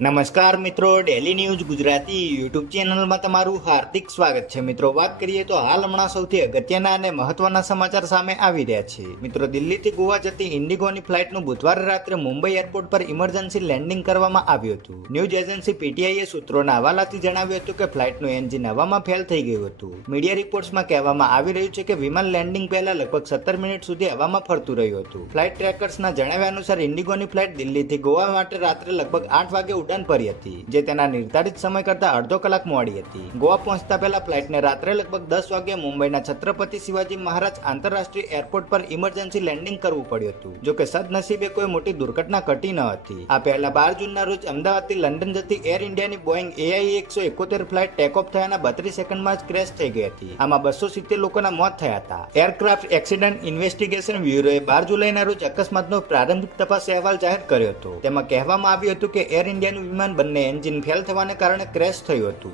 નમસ્કાર મિત્રો, daily news Gujarati YouTube ચેનલમાં તમારું હાર્દિક સ્વાગત છે. મિત્રો, વાત કરીએ તો હાલ હમણાં સૌથી અગત્યના અને મહત્વના સમાચાર સામે આવી રહ્યા છે. મિત્રો, દિલ્હીથી ગોવા જતી ઇન્ડિગોની ફ્લાઇટનું બુધવારે રાત્રે મુંબઈ એરપોર્ટ પર ઇમરજન્સી લેન્ડિંગ કરવામાં આવ્યું હતું. ન્યૂઝ એજન્સી પીટીઆઈએ સૂત્રોના હવાલાથી જણાવ્યું હતું કે ફ્લાઇટનું એન્જિન હવામાં ફેલ થઈ ગયું હતું. મીડિયા રિપોર્ટ્સમાં કહેવામાં આવી રહ્યું છે કે વિમાન લેન્ડિંગ પહેલા લગભગ 17 મિનિટ સુધી હવામાં ફરતું રહ્યું હતું. ફ્લાઇટ ટ્રેકર્સના જણાવ્યા અનુસાર ઇન્ડિગોની ફ્લાઇટ દિલ્હીથી ગોવા માટે રાત્રે લગભગ 8 વાગે ઉડાન ભરી હતી, જે તેના નિર્ધારિત સમય કરતા અડધો કલાક મોડી હતી. ગોવા પહોંચતા પહેલા ફ્લાઇટને રાત્રે લગભગ 10 વાગ્યે મુંબઈના છત્રપતિ શિવાજી મહારાજ આંતરરાષ્ટ્રીય એરપોર્ટ પર ઇમરજન્સી લેન્ડિંગ કરવું પડ્યું હતું. જો કે સદનસીબે કોઈ મોટી દુર્ઘટના ઘટી ન હતી. આ પહેલા 12 જૂનના રોજ અમદાવાદથી લંડન જતી એર ઇન્ડિયાની બોઈંગ AI 171 ફ્લાઇટ ટેકઓફ થયાના 32 સેકન્ડમાં જ ક્રેશ થઈ ગઈ હતી. આમાં 270 લોકોના મોત થયા હતા. એરક્રાફ્ટ એક્સિડન્ટ ઇન્વેસ્ટિગેશન બ્યુરોએ 12 જુલાઈના રોજ અકસ્માતનો પ્રારંભિક તપાસ અહેવાલ જાહેર કર્યો હતો. તેમાં કહેવામાં આવ્યું હતું કે એર ઇન્ડિયાનું વિમાન બંને એન્જિન ફેલ થવાને કારણે ક્રેશ થયું હતું.